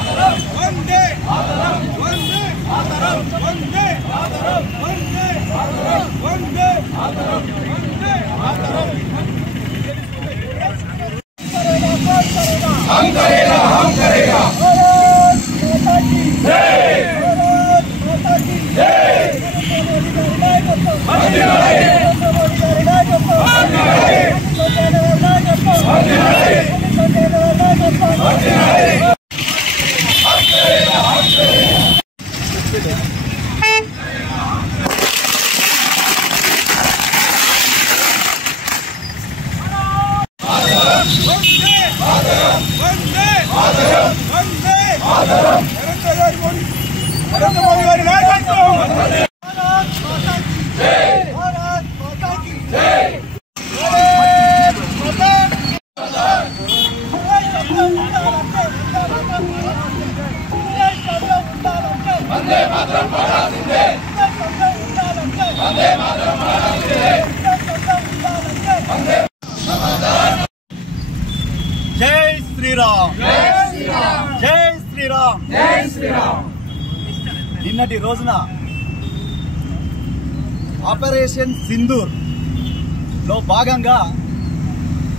వందే వందే వందే వందే వందే हम करेगा हम करेगा नरेंद्र मोदी गारी नायकत्వం వందే మాతరం పాడాల్సిందే వందే మాతరం పాడాల్సిందే జై శ్రీరామ్ జై శ్రీరామ్ జై శ్రీరామ్ జై శ్రీరామ్ నిన్నటి రోజున ఆపరేషన్ సింధూర్ లో భాగంగా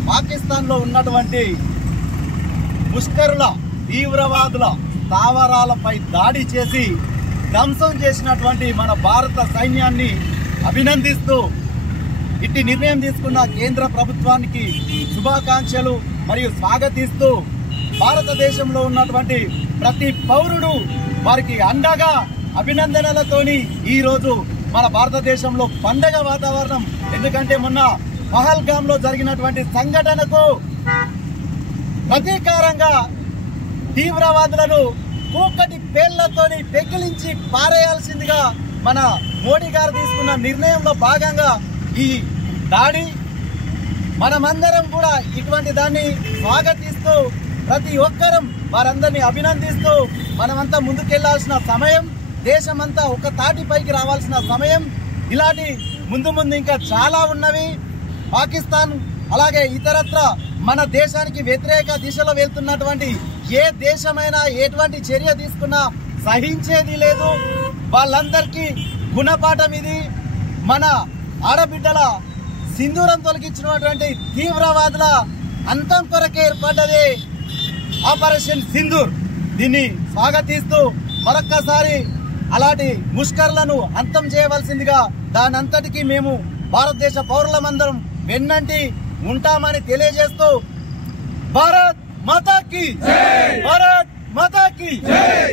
పాకిస్తాన్ లో ఉన్నటువంటి ముష్కరుల తీవ్రవాదుల స్థావరాలపై దాడి చేసి ధ్వంసం చేసినటువంటి మన భారత సైన్యాన్ని అభినందిస్తూ ఇట్టి నిర్ణయం తీసుకున్న కేంద్ర ప్రభుత్వానికి శుభాకాంక్షలు మరియు స్వాగతిస్తూ భారతదేశంలో ఉన్నటువంటి ప్రతి పౌరుడు వారికి అండగా అభినందనలతోని ఈ రోజు మన భారతదేశంలో పండగ వాతావరణం. ఎందుకంటే మొన్న పహల్గామ్ లో జరిగినటువంటి సంఘటనకు ప్రతీకారంగా తీవ్రవాదులను కూకటి పేళ్లతోని పెకిలించి పారేయాల్సిందిగా మన మోడీ గారు తీసుకున్న నిర్ణయంలో భాగంగా ఈ దాడి మనమందరం కూడా ఇటువంటి దాన్ని స్వాగతిస్తూ ప్రతి ఒక్కరం వారందరినీ అభినందిస్తూ మనమంతా ముందుకెళ్లాల్సిన సమయం, దేశమంతా ఒక తాటిపైకి రావాల్సిన సమయం. ఇలాంటి ముందు ముందు ఇంకా చాలా ఉన్నవి. పాకిస్తాన్ అలాగే ఇతరత్ర మన దేశానికి వ్యతిరేక దిశలో వెళ్తున్నటువంటి ఏ దేశమైనా ఎటువంటి చర్య తీసుకున్నా సహించేది లేదు. వాళ్ళందరికీ గుణపాఠం ఇది. మన ఆడబిడ్డల సింధూరం తొలగించినటువంటి తీవ్రవాదుల అంతం కొరకే ఏర్పడ్డది ఆపరేషన్ సింధూర్. దీన్ని స్వాగతిస్తూ మరొక్కసారి అలాంటి ముష్కర్లను అంతం చేయవలసిందిగా దానంతటికీ మేము భారతదేశ పౌరులమందరం వెన్నంటి ఉంటామని తెలియజేస్తూ భారత్ మాతాకి జై, భారత్ మాతాకి జై.